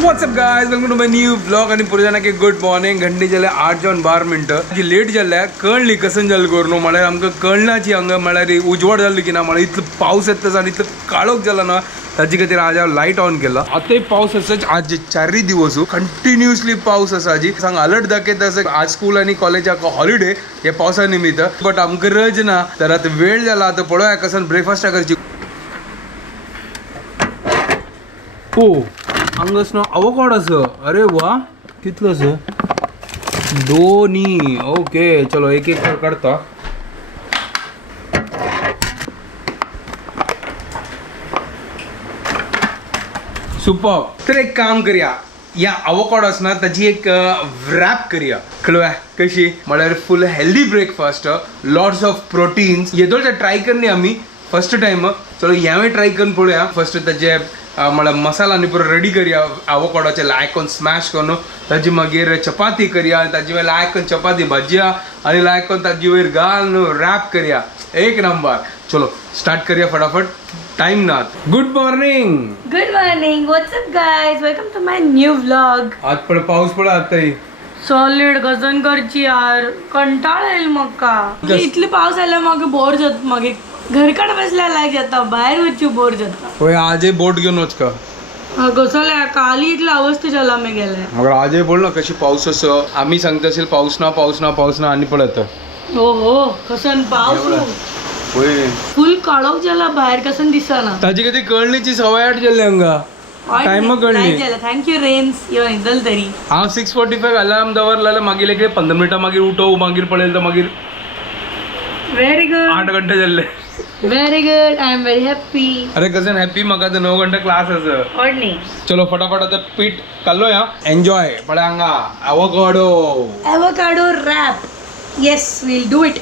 WhatsApp guys, welcome to my new blog. आणि पुढे जाणं की गुड मॉर्निंग. घंटी जाले 8:12 जी लेट जाल्ल्या कळली कसन जाल करून म्हळ्यार आमकां कळनाची हांगा म्हळ्यार उजवाड जाल्ली की ना म्हळ्यार इतलो पावस येता आनी इतलो काळोख जाला ना ताजे खातीर आज हांव लायट ऑन केला. आतांय पावस आसाच. आज 4 दिवस कंटिन्युअसली पावस आसा. जी सांग अलर्ट दाखयता आसा आज स्कूल आनी कॉलेजाक हॉलिडे हे पावसा निमित्त. बट आमकां रज ना तर आतां वेळ जाला. आतां पळोवया कसन ब्रेकफास्ट करची. ओ हांगासनो आवोकाडो आसा. अरे वा कितलो आसा. दोनी ओके. चलो एक एक काडता. सुपर. तर एक काम करूया, या आवोकाडोस ना ताची एक रॅप करूया. कळवा कशी म्हळ्यार full healthy breakfast, lots of proteins. येदोळच्या ट्राय करनी आमी फर्स्ट टाइम. चलो ह्यावेळी ट्राय करून पळोवया. फर्स्ट ताचे म्हळ्यार मसाला आनी पुरो रेडी करया. आवोकाडोचे लायक करून स्मॅश करून ताजी मागीर चपाती करया. आनी ताजे वयर लायक करून चपाती भाजया आनी लायक करून ताजे वयर घाल रॅप करया. एक नंबर. चलो स्टार्ट करूया फटाफट. टाइम ना. Good morning. Good morning. What's up guys, welcome to my new vlog. आज पण पाऊस पडला आता. सॉलिड गजन करची यार. कंटाळा येईल म्हाका. इतले पावस आयला म्हाका बोर जाता. मागे घरकाड बसल्या लायक जाता. भायर वचची बोर जाता. होय आजय बोट घेऊन वचका. घसरल्या काली इतली अवस्था जाला आमी गेले. मग आजय बोल ना कशी पाऊस असो. आम्ही सांगता असेल पाऊस ना पाऊस ना पाऊस ना आणि पडत. हो हो कसन पाऊस होय फुल काळोख जाला भायर. कसन दिसना. ताजी कधी कळणीची सवय आठ जाल्ली हांगा. टाइम कळणी. थँक्यू रेन्स यो इदल तरी. हांव 6:45 अलार्म दवरलेलो. मागीर एक 15 मिनटां मागीर उठो. मागीर पळयलें तर मागीर व्हेरी गुड. 8 घंटे जाल्ले. Very good. I am very happy. अरे कसन हॅप्पी. म्हाका तर 9 घंटे क्लास आसा. ऑडनी. चलो फटाफट आता पीठ काडलोया. एन्जॉय. पळय हांगा avocado. Avocado wrap. Yes will do it.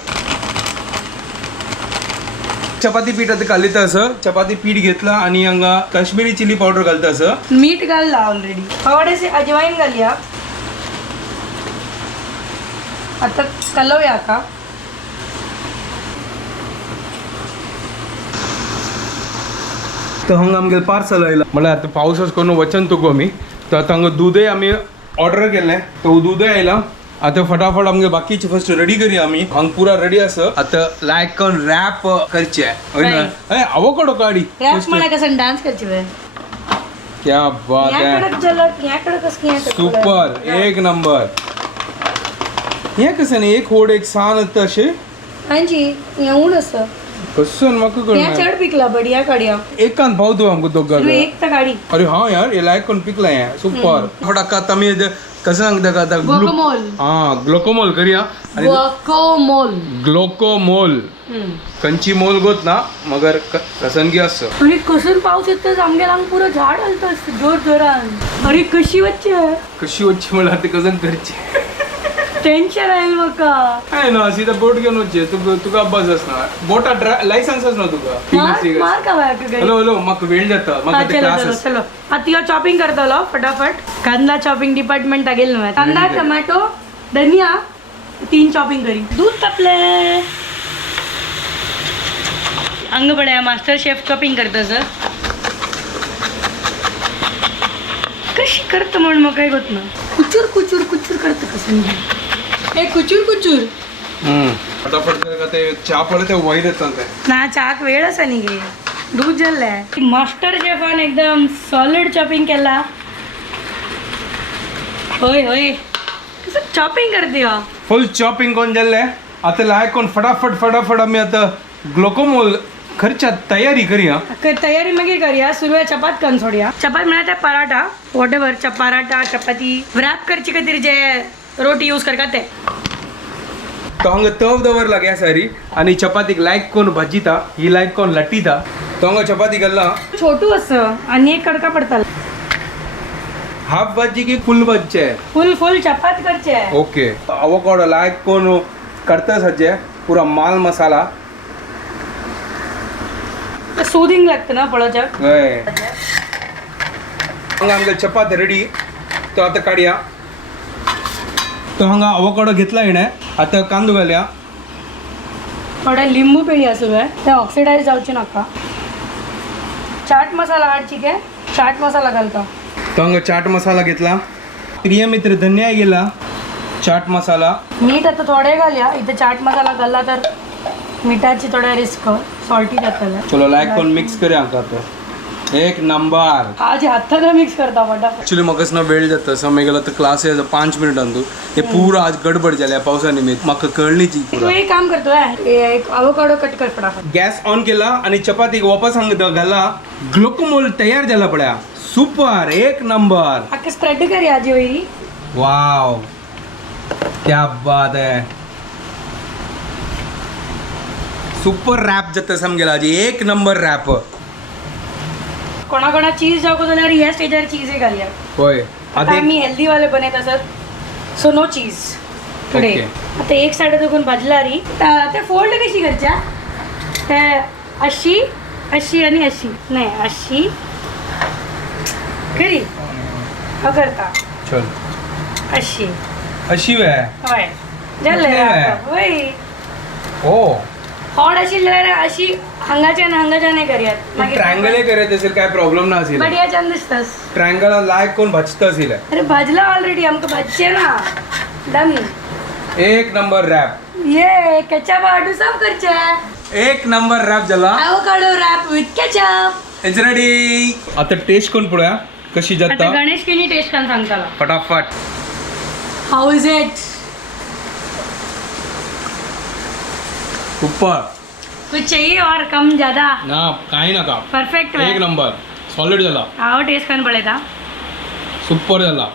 चपाती पीठ आता घालिता असं. चपाती पीठ घेतला आणि हांगा काश्मीरी चिली पावडर घालता असं. मीठ घालला ऑलरेडी. थोडेसे अजवाईन घालूया. आता कलवूया का. तर हांगा आमगे पार्सल आयला. म्हळ्यार आता पावसाच करून वचन तुका मी. तर आता हांगा दूदय आमी ऑर्डर केलें. तो दूदय आयला. आता फटाफट आमगे बाकीचे फर्स्ट रेडी करूया आमी. हांगा पुरा रेडी आसा. आता लायक करून रॅप करचे. अरे आवोकाडो काडी. रॅप म्हणा कसं डान्स करची वे. क्या बात है. याकडे जलत याकडे कसं सुपर. एक नंबर. हे कसं नाही एक होड एक सान तसे. हांजी येऊन असं कसं म्हाका या कळना. चढ पिकला बढिया काढया. एकान पावतो आमको दोघांक. तू एक तर गाडी. अरे हाँ यार ये लायक करून पिकला हे. सुपर. फटाक आता मी कसं सांगता का आता ग्लुकोमोल. हा ग्लुकोमोल करूया. ग्लुकोमोल. ग्लुकोमोल कंची मोल गोत ना मगर कसनगी असं. अरे कसं पाऊस येतं आमगेला पुरं झाड हलतं जोर जोरान. अरे कशी वच्चे कशी वच्ची मला ते कसं करची. टेन्शन आहे म्हाका. काय ना सीधा बोट घेऊन वच्चे. तुका अभ्यास असणार. बोटा लायसन्स ना तुका. मार का बाय हॅलो हॅलो म्हाका वेळ जाता. म्हाका ते क्लास. चलो आता यो चॉपिंग करतलो फटाफट. कांदा चॉपिंग डिपार्टमेंट गेल ना. कांदा टोमॅटो धनिया 3 चॉपिंग करी. दूध तापले. अंग पड्या मास्टर शेफ चॉपिंग करता सर. कशी करत म्हणून मग काय होत ना. कुचूर कुचूर कुचूर करत कसं. हे कुचूर कुचूर. फटाफट ते चहा पडते वैर येतात. ना चाक वेळ असा नी गे. दूध जाल्ले. मास्टर शेफान एकदम सॉलिड चॉपिंग केला. होय होय कसं चॉपिंग करते हा. फुल चॉपिंग कोण जाल्ले. आता लायक कोण फटाफट फटाफट आम्ही आता ग्लुकोमोल खर्चात तयारी करूया. तयारी मागीर करूया. सुरवात चपात करून सोडया. चपात म्हणा paratha whatever. Paratha chapati wrap करचे खातीर जे रोटी यूज करता ते. तो हांगा तव दवरला गॅसारी आणि चपातीक लायक कोण भाजीता. ही लायक कोण लट्टीता. तो हांगा चपाती घालला. छोटू असं आणि एक कडका पडता. हाफ भाजी की फुल भाजी. फुल फुल चपात करचे. ओके. आवोकाडो लायक कोण करता सज्जे पुरा माल मसाला. सूदिंग लागतं ना पळोवच्याक. हय हांगा आमगे चपाती रेडी. तो आता काडया. तो हांगा आवोकाडो घेतला हिणे. आता कांदो घालया. थोडे लिंबू पिळी असू आहे ते ऑक्सिडाईज जावचे नका चाट मसाला हाडची के चाट मसाला घालता तो हांगा चाट मसाला घेतला प्रिय मित्र धन्य गेला चाट मसाला मीठ आता थोडे घालया इथे चाट मसाला घालला तर मिठाची थोडे रिस्क सॉल्टी जातले चलो लायक कोण मिक्स करूया हांगा तो एक नंबर आज हाताने मिक्स करता फटाफट एक्चुअली म्हाका ना वेळ जाता सो मी गेलो तर क्लास 5 मिनिटांतू हे पूरा आज गडबड जाल्या पावसा निमित्त म्हाका कळलीची तू एक काम करतो एक आवोकाडो कट कर फटाफट गॅस ऑन केला आणि चपाती वापस घाला ग्लुकोमोल तयार झाला पड्या सुपर एक नंबर अख्खा स्प्रेड कर आजी वही वाव क्या बात है सुपर रॅप जाता समजेला आजी एक नंबर रॅप कोणा चीज जावको जाल्यार ह्या स्टेजार चीज घालया होय आता आम्ही हेल्दी वाले बनयत असत सो नो चीज टुडे Okay. आता एक साइड देखून भाजला री ते फोल्ड कशी करच्या ते अशी अशी आणि अशी नाही अशी खरी हो करता चल अशी अशी वे होय जाले कितले होय ओ हॉड अशी जाल्यार अशी हांगाच्या नाही करयात ट्रायंगल करत असेल काय प्रॉब्लेम ना असेल बट या छान दिसतास ट्रायंगल लायक कोण भाजता असेल अरे भाजला ऑलरेडी आमका भाजचे ना डन एक नंबर रॅप ये केचप आडू साफ करचे एक नंबर रॅप झाला avocado wrap with ketchup it's ready आता टेस्ट कोण पळया कशी आता जाता गणेश किनी टेस्ट करून सांगताला फटाफट हाऊ इज इट सुपर कुछ चाहिए और कम ज्यादा ना काही नका परफेक्ट एक नंबर सॉलिड झाला आओ टेस्ट करून पळयता सुपर झाला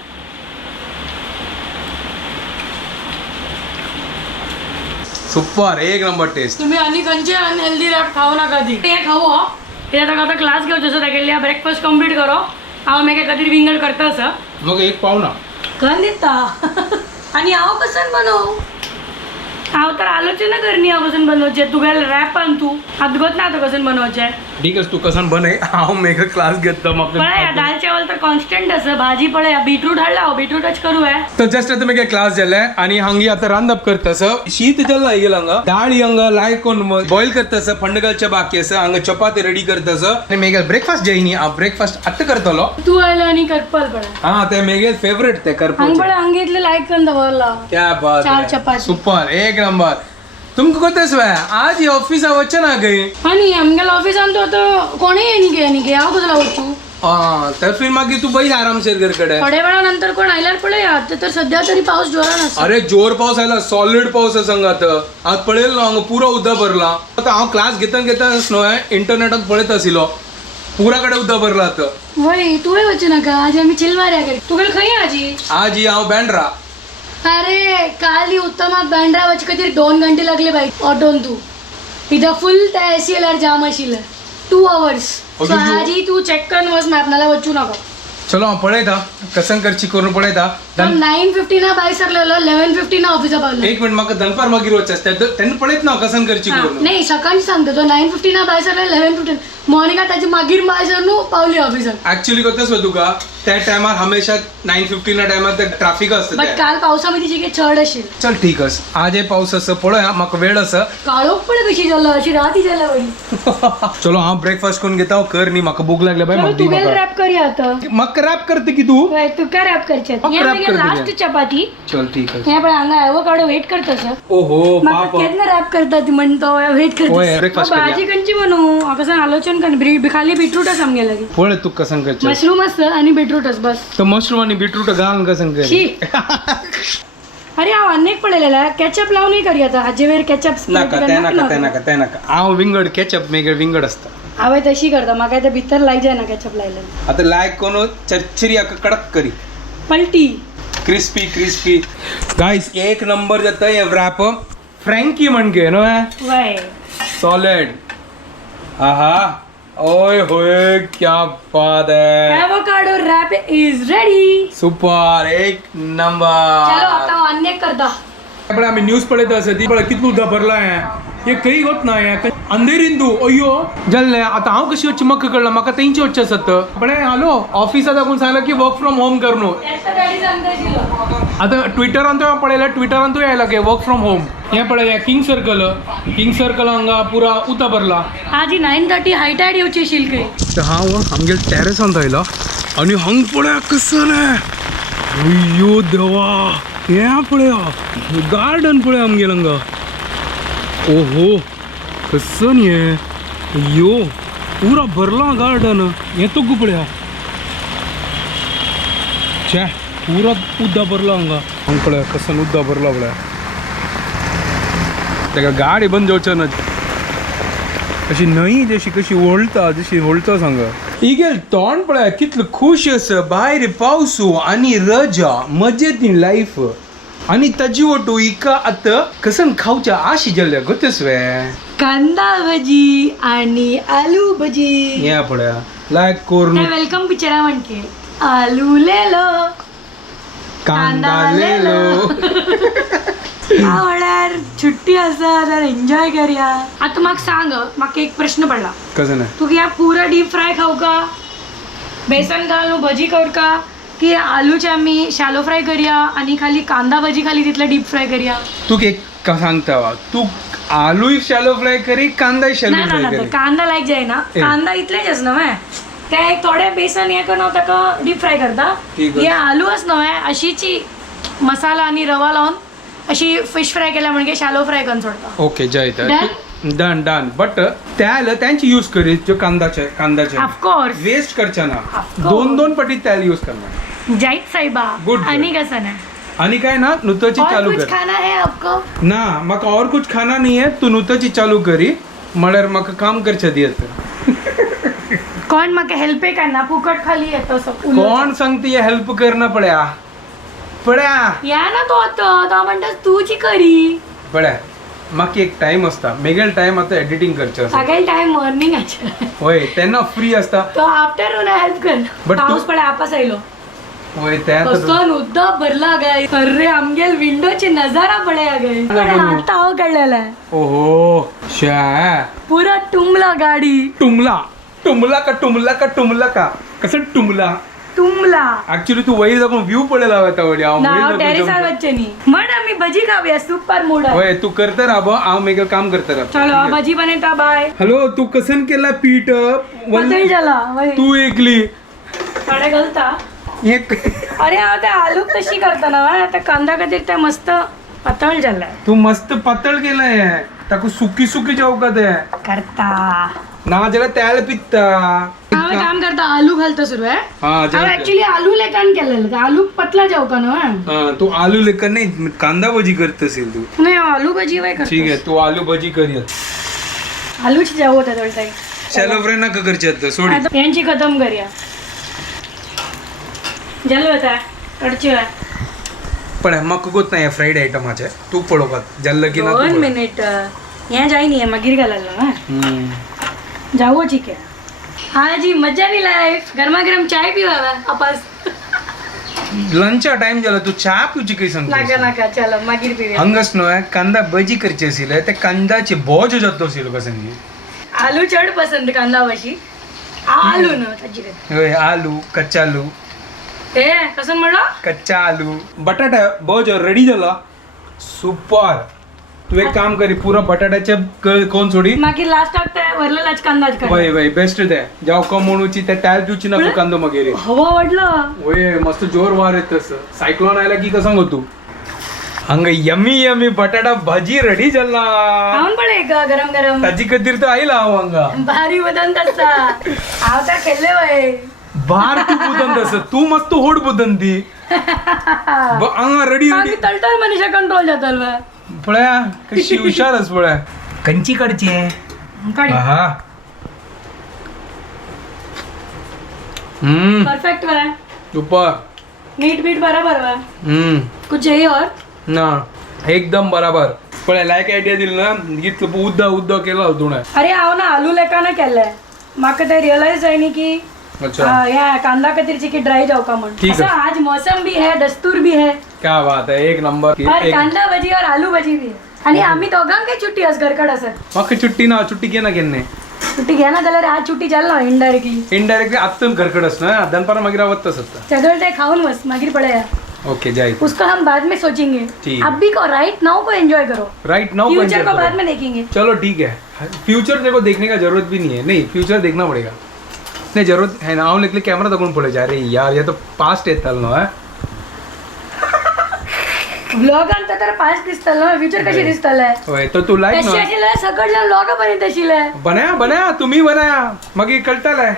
सुपर एक नंबर टेस्ट तुम्ही आणि खंयचे अनहेल्दी रॅप खाऊ नका ती हे खाऊ हो हे आता क्लास घेवचो असो तागेले ब्रेकफास्ट कंप्लीट करो हांव मागीर कधी विंगड करता असं मग एक पाव ना करून दिता आणि हांव कसन बनवू हांव तर आलोचना करनी हांव कसन बनवचे तुगेले रॅप आन तू अदगत ना आता कसन बनवचे ठीक आहे तू कसन बनय हांव मेगा क्लास घेता पळया दाल चावल तर कॉन्स्टंट असं भाजी पळया बीटरूट हाडला हांव बीटरूटच करू आहे तर जस्ट आता मी क्लास जाले आणि हांगी आता रांदप करतस शीत जाला गेला हांगा डाळ हांगा लायक कोण बॉईल करतस फंडगलच्या बाकी असं हांगा चपाती रेडी करतस आणि मेगा ब्रेकफास्ट जायनी हांव ब्रेकफास्ट आत्ता करतलो तू आयला आणि करपल पळया हा ते मेगे फेवरेट ते करपो हांग पळय हांगे इतले लायक करून दवरला क्या बात चार है चपाती. सुपर एक नंबर तुमको कोतेस वे आज ये ऑफिस आवच्चे ना गई आणि आमगेल ऑफिसान तो आता कोणी येणी गे हांव कसला वचू हा तर फिर मागीर तू बैस आरामशीर घरकडे थोड्या वेळा नंतर कोण आयल्यार पळया आता तर सध्या तरी पाऊस जोरान आसा अरे जोर पाऊस आयला सॉलिड पाऊस आसा हांगात आज पळयलो हांगा पुरो उदक भरला आता हांव क्लास घेता न्हय इंटरनेटात पळयत आशिल्लो पुरा कडेन उदक भरला आता वय तुवें वचू नका आज आमी चिलवाऱ्या गेली तुगेल खंय आजी आज ही हांव बँड्रा अरे काल ही उत्तमाक बँड्रा वच खातीर 2 घंटे लागले बाई ऑटोन तू इथं फुल त्या एसीएलआर जाम आशिल्लें 2 hours अजून तू- आजी तू चेक करून वच मॅप नाल्यार वचू नका चलो हांव पळयता कसन करची करून पळयता तो 9:50 भायर सरलेलो 11:50 ऑफिसा पावलो एक मिनिट म्हाका दनपार मागीर वचचें तेन्ना पळयत ना कसन करची करून नाही सकाळी सांगतो तो 9:50 भायर सरलो 11:50 मॉर्निंगा ताची मागीर भायर सरून पावली ऑफिसाक ऍक्च्युअली कोतेस तुका त्या टायमार हमेशा 9:50 ना टायमार ते ट्रॅफिक असतं बट ते. काल पावसामध्ये तिची चढ आशिल्ली चल ठीक आस आज हे पाऊस असं पळया म्हाका वेळ आसा काळोख पळय कशी जालो अशी राती जाल्या बरी चलो हांव ब्रेकफास्ट करून घेता हांव कर न्ही म्हाका भूक लागल्या बाय म्हाका दी तुगेल म्हाका रॅप करूया आता म्हाका रॅप करते की तू वय तुका रॅप करचे मग wrap करते लास्ट ते. चपाती चल ठीक आहे हे पण हांगा एवोकाडो वेट करता सर ओहो म्हाका पापा केन्ना रॅप करता ती म्हणतो वेट होय, करता breakfast भाजी खंयची बनवू हाका सांग आलोचन कर खाली बीटरूट आसा आमगे लागीं पळय तू कसन करचे मशरूम आसता आणि बीटरूटच बस तो मशरूम आणि बीटरूट घालून कसन कर शी अरे हांव अनेक पळयलेला केचप लावून करूया आता हाजे वेर केचप नाका ते नाका हांव विंगड केचप मेगड विंगड असता हांवें तशी करता म्हाका ते भितर लायक जायना केचप लायलें आता लायक कोण चरचरी हाका कडक करी पलटी क्रिस्पी गाइस एक नंबर जाता हे रॅप फ्रँकी म्हणजे न्हय वय सॉलिड आहा ओय होय क्या बात है avocado wrap is ready super एक नंबर चलो आता हांव अनेक करता पण आम्ही न्यूज पळयत असं ती पळय कितलो उदक भरला हे काही होत ना हे अंधेरीन तू अय्यो जल्ले आता हांव कशी वच्ची म्हाका कळना म्हाका तेंची वच्चे आसत पण हालो ऑफिसात दाखवून सांगला की वर्क फ्रॉम होम कर न्हू आता ट्विटरान तो पळयला ट्विटरान तू आयला की वर्क फ्रॉम होम हे पळय किंग सर्कल हांगा पुरा उता भरला आजी 9:30 हाय टायड येवची आशिल्ली काय तर हांव आमगे टॅरेसान आयला आनी हांग पळया कसं अय्यो देवा हे पळया गार्डन पळया आमगे हांगा ओहो कसं न्ही यो पूरा भरला गार्डन हे तो पळया छे पूरा उद्दा भरला हांगा हांग पळया कसं उद्दा भरला पळया तेका गाडी बंद जावचे ना अशी न्हंय जशी कशी व्हळता सांगा इगेल तोंड पळया कितलं खुश आसा भायर पावसू आनी रजा मजेतीन लायफ आणि ताजी वटू इका आता कसन खावच्या आशी जाल्ल्या गतस वे कांदा भजी आणि आलू भजी या पळया लायक कोरून वेलकम पिक्चरा म्हणके आलू लेलो कांदा लेलो आवड्यार छुट्टी आसा तर एन्जॉय करया आता म्हाका सांग म्हाका एक प्रश्न पडला कसं नाही तू या पूरा डीप फ्राय खाऊ का बेसन घालून भजी करू का की आलूचे आम्ही शॅलो फ्राय करूया आणि खाली कांदा भजी खाली तिथलं डीप फ्राय करूया तू एक सांगता वा तू आलू शॅलो फ्राय करी कांदा शॅलो ना ना फ्राय ना करी कांदा लायक जाय ना कांदा इतलेच न्हवे ते एक थोडे बेसन हे करून ताका डीप फ्राय करता ठीक आहे. हे आलूच न्हवे अशीची मसाला आणि रवा लावून अशी फिश फ्राय केल्या म्हणजे शॅलो फ्राय करून सोडता okay Jay Done? Done but त्याला त्यांची यूज करीत जो कांदाचे ऑफकोर्स वेस्ट करच्या ना course. दोन पटी त्याला यूज करणार जाईत साहेबा Good, आणि कसं नाही आणि काय ना नुतची और चालू कुछ कर खाना है आपको ना म्हाका और कुछ खाना नाही आहे तू नुतची चालू करी म्हळ्यार म्हाका काम करच्या दियत कोण म्हाका हेल्प करना फुकट खाली येतो कोण सांगते हेल्प करना पळ्या या ना तो आता म्हणतात तूची करी पळ्या म्हाका एक टाइम असता मेगेल टाइम आता एडिटिंग करचे असता सगळे टाइम मॉर्निंग होय तेन्ना फ्री असता तो आफ्टरनून हेल्प कर But पाऊस तू- पडे आपस आयलो होय त्या कसं नुद्धा भरला गाय अरे आमगेल विंडोची नजारा पडे गाय आता हो कळलेला आहे ओहो शा पुरा टुमला गाडी टुमला का कसं टुमला टुमला ऍक्च्युली तू वैर दाखवून व्ह्यू पडेला होता वडी नाव टेरेसा बच्चनी म्हण आम्ही भजी खाऊया सुपर मूड आहे होय तू करता राब हांव मेगेल काम करता राब चलो भजी बनवता बाय हॅलो तू कसन केला पीठ पातळ झाला वय. तू एकली थोडे घालता एक अरे हांव ते आलू कशी करता ना आता कांदा खातीर ते मस्त पातळ झालाय तू मस्त पातळ केलाय ताका सुकी जाऊ का ते करता ना जाल्यार त्याला पित्ता हांव एक काम करता आलू घालता सुरू आहे हा हांव ऍक्च्युली आलू लेकान केलेलं ते आलू पतला जाऊ का ना हा तू आलू लेकर नाही कांदा भजी करत असेल तू नाही आलू भजी वय करता ठीक आहे तू आलू भजी करूयात आलूची जाऊ होता थोडं शॅलो फ्राय नका करचे आता सोडी आता यांची खतम करूया जल्लो होता कडची आहे पण म्हाका गोत नाही फ्राईड आयटमाचे तू पळोवपाक जाल्लं की ना तू 2 पळोवप. मिनिट हें जाय न्ही मागीर घाललो ना हम्म. जाऊ ठीक आहे हा जी मजा नी लाईफ गरमागरम चाय पिवा आपास लंचा टाइम झाला तू चहा पिवची काही नाका सांगतो नाका चलो मागीर पिऊया हंगस न्हय कांदा भजी करची आशिल्ले ते कांदाचे बोज जातो आशिल्लो कसं न्ही आलू चड पसंत कांदा भजी आलू न्हू ताजी होय आलू कच्चा आलू ए कसं म्हणलं कच्चा आलू बटाटा बोज रेडी झाला सुपर तू एक काम करी पुरा बटाट्याचे कोण सोडी मागीर लास्टाक ते भरलेलाच कांदाच कर वय वय बेस्ट ते जाव कमोणूची त्या टायर पिवची ना कांदो मागेरे हवा वाढलं वय मस्त जोर वार येत तसं सायक्लोन आयला की कसं सांगू तू हंग यमी बटाटा भाजी रेडी झाला खाऊन पडे गरम गरम ताजी कधीर तर आईला हांव हांगा भारी बदन तसा हांव तर खेळले वय बार तू बुदन तसं तू मस्त होड बुदन ती हांगा रेडी आम्ही तळतळ मनीषा कंट्रोल जातल वय पळया कशी हुशारच पळया कंची कडचे काढी हा परफेक्ट वय सुपर मीठ बीट बराबर वय कुछ चाहिए और ना एकदम बराबर पळया लायक आयडिया दिली ना इतलं उद्दा केला होतो ना अरे हांव ना आलू लेकाना केले म्हाका ते रियलाइज जायनी की अच्छा या कांदा कतरीची की ड्राई जाऊ का म्हणून ठीक है। आज मौसम भी है दस्तूर भी है क्या बात है एक नंबर और कांदा भजी और आलू भजी भी है आणि आम्ही दोघांक काय छुट्टी आस घरकाड असत म्हाका चुट्टी ना चुट्टी घे ना केन्ने छुट्टी घेना जाल्यार आज छुट्टी जाल्लो इनडायरेक्टली इनडायरेक्टली आत्तन घरकड ना दनपारा मागीर आवत आसता सगळं ते खाऊन बस मागीर पळया ओके जाय उसको हम बाद में सोचेंगे ठीक। अभी को राइट नाउ को एंजॉय करो राइट नाउ फ्यूचर को बाद में देखेंगे चलो ठीक है फ्यूचर देखो देखने का जरूरत भी नहीं है नहीं फ्यूचर देखना पड़ेगा नहीं जरूरत है ना निकले कैमरा तकून पड़े जा रहे यार ये तो पास्ट येताल नो है व्लॉग आणता तर पास्ट दिसतलो फ्यूचर कशी दिसतले होय तो तू लाईक कशी ना आशिल्ले सगळं व्लॉग पर्यंत आशिल्ले बनाया बनाया तुम्ही बनाया मागीर कळटाले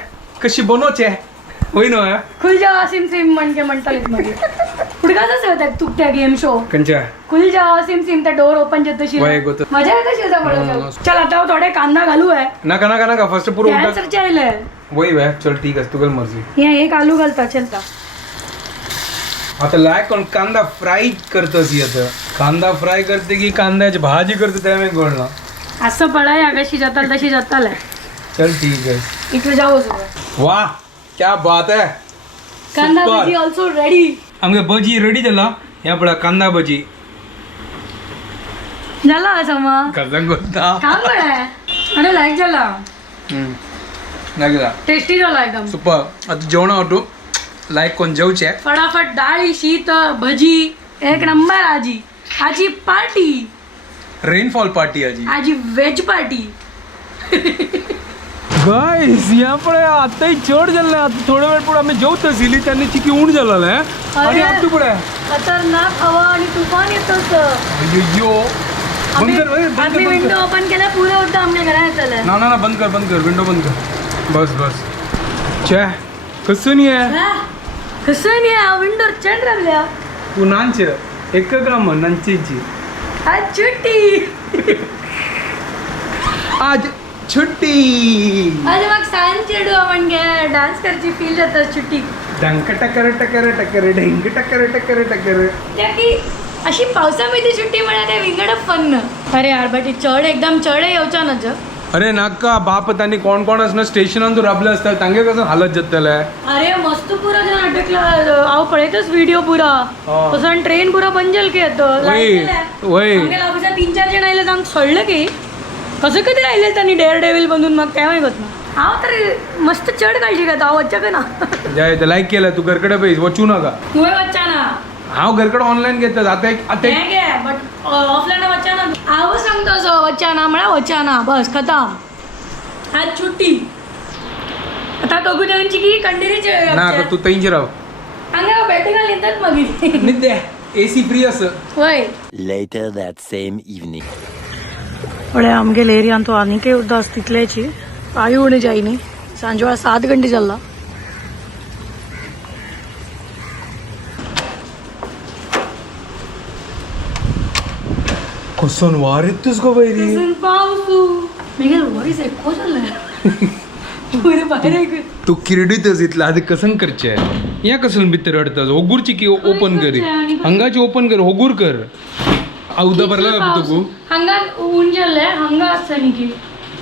कशी बनवचे होय नो खुल जाओ सिम सिम म्हणजे म्हणताले मागीर फुडकाच होता तू त्या गेम शो कंचा खुल जाओ सिम सिम त्या डोर ओपन जेत तशी वय गोत मजा येत अशी म्हणून चल आता थोडे कांदा घालू आहे नका नका नका फर्स्ट पूरा उलटा कॅन्सरचे आले वय वय चल ठीक आहे तुझी मर्जी या एक आलू घालता चलता आता लायक कोण कांदा फ्राय करतस आता कांदा फ्राय करते की कांद्याची भाजी करते त्या मी कळलं असं पळाय कशी जाताल तशी जाताल चल ठीक आहे इकडे जाऊ सगळं वाह क्या बात है कांदा Super. भजी ऑल्सो रेडी आमगे भजी रेडी झाला या पळा कांदा भजी झाला असं मग कसं करता काम पळाय अरे लाईक झाला लागला टेस्टी झाला एकदम सुपर आता जेवण वाटू लाईक कोण जेवचे फटाफट डाळी शीत भजी एक नंबर आजी आजी पार्टी रेनफॉल पार्टी आजी आजी वेज पार्टी गाइस यहाँ पर आता ही चढ़ जलना आता थोडे वेळ पुढे आम्ही जेवत असली त्यांनी चिकी ऊन झालेला आहे आणि आता पुढे खतरनाक हवा आणि तुफान येत अय्यो बंद कर बंद कर आम्ही बंद विंडो कर ओपन केला पुरं होतं आमच्या घरात चाललं ना ना ना बंद कर विंडो बंद कर बस बस छे कसं नाही आहे कसं नाही विंडो चढ राहिल्या तू नांच एक ग्राम नांचीची आज छुट्टी आज छुट्टी आज मग सांज चेडू आपण घ्या डान्स करची फील जातात छुट्टी डंक टकर टकर टकर ढेंग टकर टकर टकर त्या की अशी पावसामध्ये सुट्टी म्हणा त्या विंगड फन अरे यार बट चढ एकदम चढ येवचा ना ज अरे नाका बाप त्यांनी कोण कोण असणं स्टेशनान तू राबले असतात तांगे कसं हालत जातले अरे मस्त पुरा जर नाटकला हांव पळयतच व्हिडिओ पुरा हा. तसं ट्रेन पुरा बंजल की येतं वय 3-4 जण आयले जाऊन सोडलं की कसं कधी राहिले त्यांनी डेअर डेव्हिल बनून मग काय माहित ना हांव तर मस्त चढ काळजी घेता हांव वच्चा का ना जाय लाईक केलं तू घरकडे पैस वचू नका तुवे वच्चा ना हांव घरकडे ऑनलाईन घेतात आता एक घे बट ऑफलाईन वच्चा ना हांव सांगतो असं वच्चा ना म्हणा वच्चा ना बस खतम आज सुट्टी आता दोघू जणांची की कंडिरीची ना आता तू तैंची राव अंगा बॅटिंग येतात मग निद्या एसी फ्री असं वय Later that same evening. ಒಳ್ಳೆ ಆಮ್ಗೆಲ್ ಏರಿಯಾ ಅಂತೂ ಆನಿಕೆ ಉದ್ದ ತಿಕ್ಲೇಚಿ ಆಯು ಉಣಿ ಜಾಯಿನಿ ಸಂಜೆ 7 ಗಂಟೆ ಜಲ್ಲ कसं वार येतोस गो बैरी पाऊसू मिगेल वरीस एको झालं पुरे बाहेर ऐकू तू किरडीतच इथला आधी कसं करचे या कसं भितर अडतस होगूरची की ओपन करी हंगाची ओपन कर होगूर कर औदा भरला का तू हंगा ऊन जाल्ले हंगा असतानी की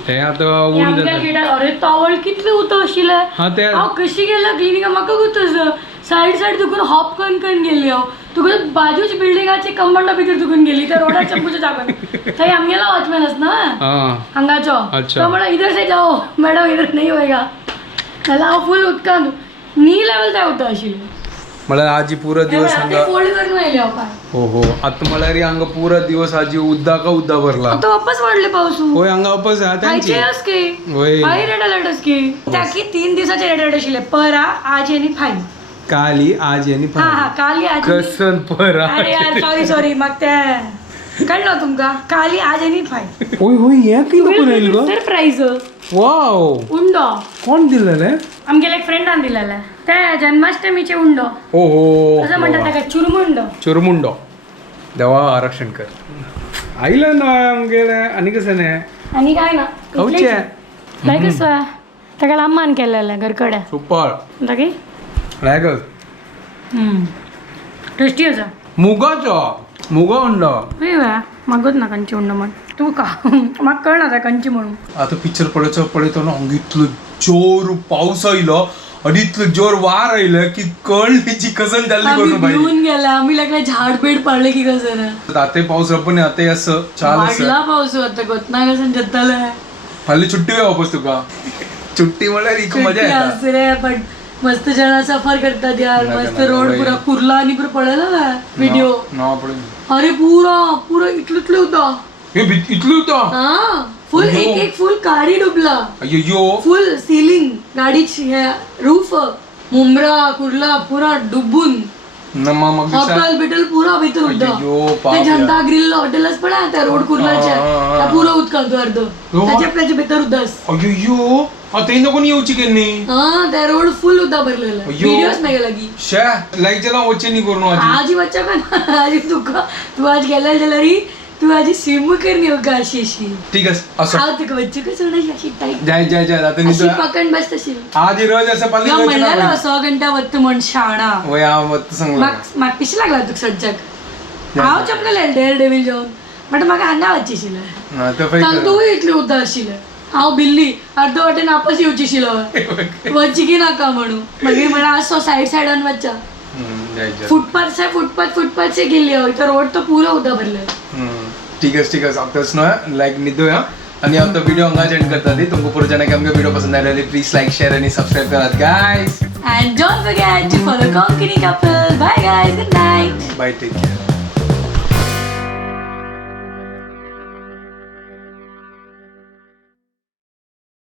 ते आता ऊन आमच्या जातात गेटार अरे तावळ कितले उतो आशिल्ले हा ते हांव कशी गेला क्लिनिका म्हाका गुतस साईड दुखून हॉप करून गेली हांव तुका बाजूच बिल्डिंगाची कंपाऊंडा भितर दुखून गेली त्या रोडार चंपूच्या जागान थंय आमगेला वॉचमॅन आस ना हा हंगाचो अच्छा. तो म्हणा इधर से जाओ मैडम इधर नहीं होएगा नाल्यार हांव फुल उदकान नी लेवल थंय उतो आशिल्लें मला आजी पुरा दिवस हांगा फोल्ड करून आयले हांव पाय हो हो आता मला रे हांगा पुरा दिवस आजी उद्दा का उद्दा भरला आता वापस वाढले पावसू होय हांगा वापस हा त्यांची आयचे की होय हाय रेड अलर्ट की त्या की 3 दिवसाचे रेड अलर्ट आशिल्ले परा आज आणि फाईन काली आज यांनी हा हा काली आज कसन परा अरे यार सॉरी मग ते कळलं तुमका काली आज आणि फाईन होय होय या किलो पण येईल ग सरप्राईज वाव उंडो कोण दिलेलं आमगेला एक फ्रेंडान दिलेला त्या जन्माष्टमीचे उंडो हो हो असं म्हणतात त्याका चुरमुंडो चुरमुंडो देवा आरक्षण कर आईला ना आमगेले आणि कसं नाही आणि काय ना खाऊचे काय कसं त्याला अम्मान केलेलं घरकडे सुपर ताकी लायक टेस्टी असा मुगाचो मुगा उंडो मागत ना कंची उंड म्हण तू का म्हाका कळना त्या कंची म्हणून आता पिक्चर पळयतो ना हांगा इतलो जोर पावस आयलो आणि इतलं जोर वार आयलं की कळली कसन जाल्ली आम्ही करून बाई भिवून गेला आम्ही लागला झाड बेड पाडले की कसं आते पाऊस पण आते असं छान असं वाढला पाऊस होता गोतना कसं जत्ताला फाली छुट्टी काय वापस तुका छुट्टी म्हणल्यार इक मजा येता रे पण मस्त जण सफर करतात यार नका, मस्त नका, रोड बाई. पुरा कुर्ला आणि पुरा पडला ना व्हिडिओ नाव पडेल अरे पुरा इटलं होता हे इथलं होतं हा फुल अयो. एक फुल गाडी डुबला अय्यो फुल सिलिंग गाडीची रूफ मुंब्रा कुर्ला पुरा डुबून नमा मग हॉटेल बिटल पुरा भितर अय्यो, होता पाप ते यार. झंडा ग्रिल हॉटेलच पण आहे त्या रोड कुर्लाच्या हा. त्या पुरा उदकांतो अर्ध हो. त्याच्या भितर उदस अय्यो आता हे नको येऊची केन्नी हा त्या रोड फुल उदा भरलेला अय्यो. व्हिडिओज नाही लगी शे लाईक जला वच्चे नी करू आजी आजी बच्चा पण आजी तुका तू आज गेला जाल्यार तू आजी स्विम करनी हो का अशी अशी ठीक आहे असं हांव तुका बच्चू कसं अशी टाईप जय जय जय आता अशी नी पकड बस तशी आज रोज असं पाली या म्हणलेलो 100 घंटा वत्त म्हण शाणा वय मत सांगला म्हाका पिशे लागला तुका सज्जाक हांव चमकले डेअर डेविल जेवन बट म्हाका हांगा वचचीशिलें ना तर तांकां तूं इतलें उदक आशिल्लें हांव भिल्ली अर्द वाटेन आपस येवचीशिलो वचची की नाका म्हणून मागीर म्हणा असो सायडान वच्चा जय जय फुटपाथ से गेल्ली हांव तो रोड तो पुरो उदक भरले ठीक है आपस ना लाइक निदो या आणि आता वीडियो हंगा एंड करता दी तुमको पूरा जाने के हमके वीडियो पसंद आया प्लीज लाइक शेयर आणि सब्सक्राइब करा guys and don't forget to follow Konkani couple bye guys good night bye take care